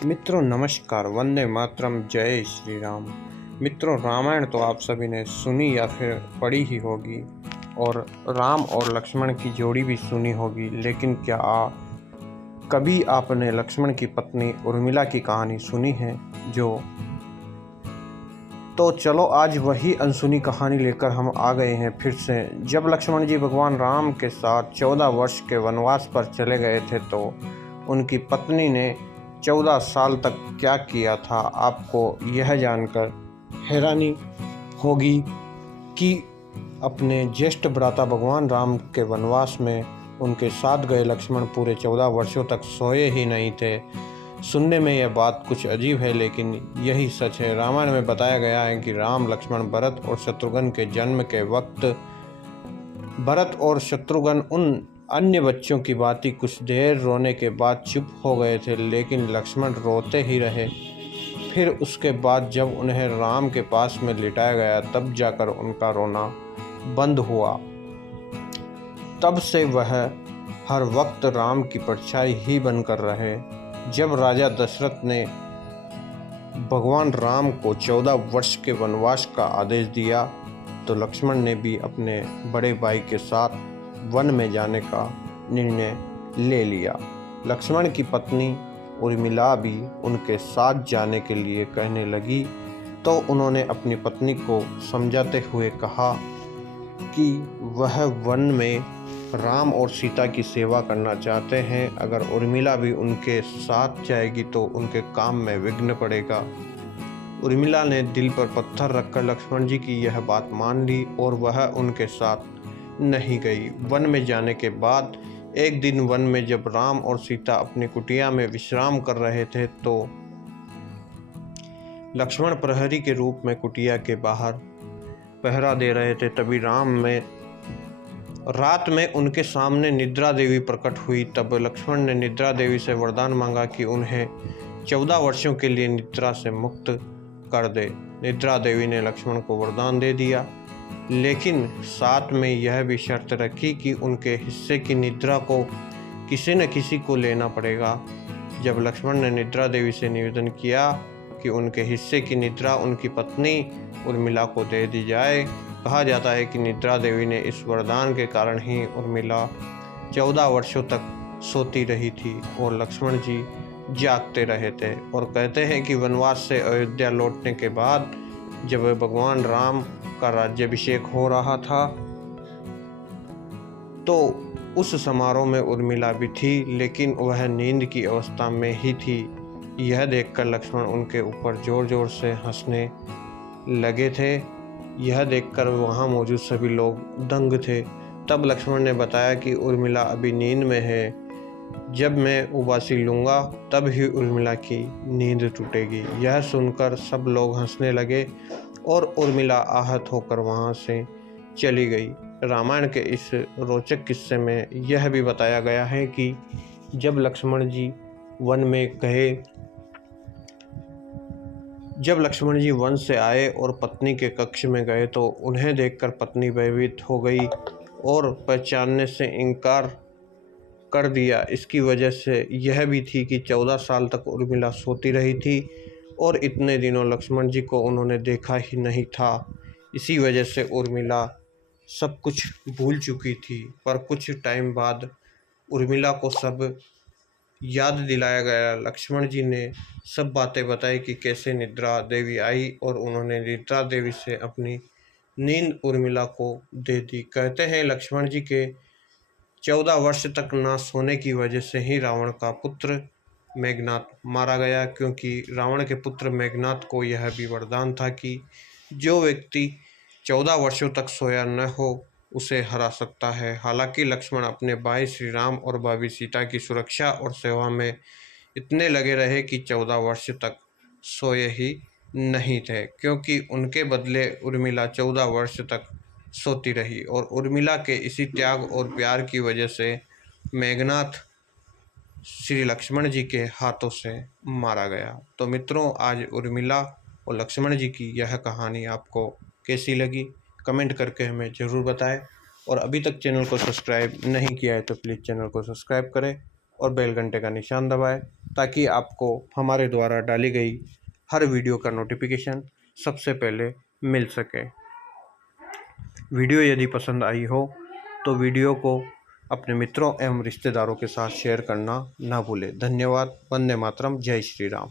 मित्रों नमस्कार, वंदे मातरम, जय श्री राम। मित्रों, रामायण तो आप सभी ने सुनी या फिर पढ़ी ही होगी और राम और लक्ष्मण की जोड़ी भी सुनी होगी, लेकिन क्या कभी आपने लक्ष्मण की पत्नी उर्मिला की कहानी सुनी है? तो चलो आज वही अनसुनी कहानी लेकर हम आ गए हैं फिर से। जब लक्ष्मण जी भगवान राम के साथ 14 वर्ष के वनवास पर चले गए थे तो उनकी पत्नी ने 14 साल तक क्या किया था, आपको यह जानकर हैरानी होगी कि अपने ज्येष्ठ भ्राता भगवान राम के वनवास में उनके साथ गए लक्ष्मण पूरे 14 वर्षों तक सोए ही नहीं थे। सुनने में यह बात कुछ अजीब है, लेकिन यही सच है। रामायण में बताया गया है कि राम, लक्ष्मण, भरत और शत्रुघ्न के जन्म के वक्त भरत और शत्रुघ्न उन अन्य बच्चों की भांति कुछ देर रोने के बाद चुप हो गए थे, लेकिन लक्ष्मण रोते ही रहे। फिर उसके बाद जब उन्हें राम के पास में लिटाया गया तब जाकर उनका रोना बंद हुआ। तब से वह हर वक्त राम की परछाई ही बनकर रहे। जब राजा दशरथ ने भगवान राम को 14 वर्ष के वनवास का आदेश दिया तो लक्ष्मण ने भी अपने बड़े भाई के साथ वन में जाने का निर्णय ले लिया। लक्ष्मण की पत्नी उर्मिला भी उनके साथ जाने के लिए कहने लगी तो उन्होंने अपनी पत्नी को समझाते हुए कहा कि वह वन में राम और सीता की सेवा करना चाहते हैं। अगर उर्मिला भी उनके साथ जाएगी तो उनके काम में विघ्न पड़ेगा। उर्मिला ने दिल पर पत्थर रखकर लक्ष्मण जी की यह बात मान ली और वह उनके साथ नहीं गई। वन में जाने के बाद एक दिन वन में जब राम और सीता अपनी कुटिया में विश्राम कर रहे थे तो लक्ष्मण प्रहरी के रूप में कुटिया के बाहर पहरा दे रहे थे। तभी रात में उनके सामने निद्रा देवी प्रकट हुई। तब लक्ष्मण ने निद्रा देवी से वरदान मांगा कि उन्हें 14 वर्षों के लिए निद्रा से मुक्त कर दे। निद्रा देवी ने लक्ष्मण को वरदान दे दिया, लेकिन साथ में यह भी शर्त रखी कि उनके हिस्से की निद्रा को किसी न किसी को लेना पड़ेगा। जब लक्ष्मण ने निद्रा देवी से निवेदन किया कि उनके हिस्से की निद्रा उनकी पत्नी उर्मिला को दे दी जाए, कहा जाता है कि निद्रा देवी ने इस वरदान के कारण ही उर्मिला 14 वर्षों तक सोती रही थी और लक्ष्मण जी जागते रहे थे। और कहते हैं कि वनवास से अयोध्या लौटने के बाद जब भगवान राम का राज्याभिषेक हो रहा था तो उस समारोह में उर्मिला भी थी, लेकिन वह नींद की अवस्था में ही थी। यह देखकर लक्ष्मण उनके ऊपर जोर जोर से हंसने लगे थे। यह देखकर वहाँ मौजूद सभी लोग दंग थे। तब लक्ष्मण ने बताया कि उर्मिला अभी नींद में है, जब मैं उबासी लूँगा तब ही उर्मिला की नींद टूटेगी। यह सुनकर सब लोग हंसने लगे और उर्मिला आहत होकर वहाँ से चली गई। रामायण के इस रोचक किस्से में यह भी बताया गया है कि जब लक्ष्मण जी वन से आए और पत्नी के कक्ष में गए तो उन्हें देखकर पत्नी भयभीत हो गई और पहचानने से इनकार कर दिया। इसकी वजह से यह भी थी कि 14 साल तक उर्मिला सोती रही थी और इतने दिनों लक्ष्मण जी को उन्होंने देखा ही नहीं था। इसी वजह से उर्मिला सब कुछ भूल चुकी थी। पर कुछ टाइम बाद उर्मिला को सब याद दिलाया गया। लक्ष्मण जी ने सब बातें बताई कि कैसे निद्रा देवी आई और उन्होंने निद्रा देवी से अपनी नींद उर्मिला को दे दी। कहते हैं लक्ष्मण जी के 14 वर्ष तक ना सोने की वजह से ही रावण का पुत्र मेघनाद मारा गया, क्योंकि रावण के पुत्र मेघनाद को यह भी वरदान था कि जो व्यक्ति 14 वर्षों तक सोया न हो उसे हरा सकता है। हालांकि लक्ष्मण अपने भाई श्री राम और भाभी सीता की सुरक्षा और सेवा में इतने लगे रहे कि 14 वर्ष तक सोए ही नहीं थे, क्योंकि उनके बदले उर्मिला 14 वर्ष तक सोती रही और उर्मिला के इसी त्याग और प्यार की वजह से मेघनाद श्री लक्ष्मण जी के हाथों से मारा गया। तो मित्रों, आज उर्मिला और लक्ष्मण जी की यह कहानी आपको कैसी लगी कमेंट करके हमें ज़रूर बताएं। और अभी तक चैनल को सब्सक्राइब नहीं किया है तो प्लीज़ चैनल को सब्सक्राइब करें और बेल घंटे का निशान दबाएं ताकि आपको हमारे द्वारा डाली गई हर वीडियो का नोटिफिकेशन सबसे पहले मिल सके। वीडियो यदि पसंद आई हो तो वीडियो को अपने मित्रों एवं रिश्तेदारों के साथ शेयर करना ना भूलें। धन्यवाद। वंदे मातरम। जय श्री राम।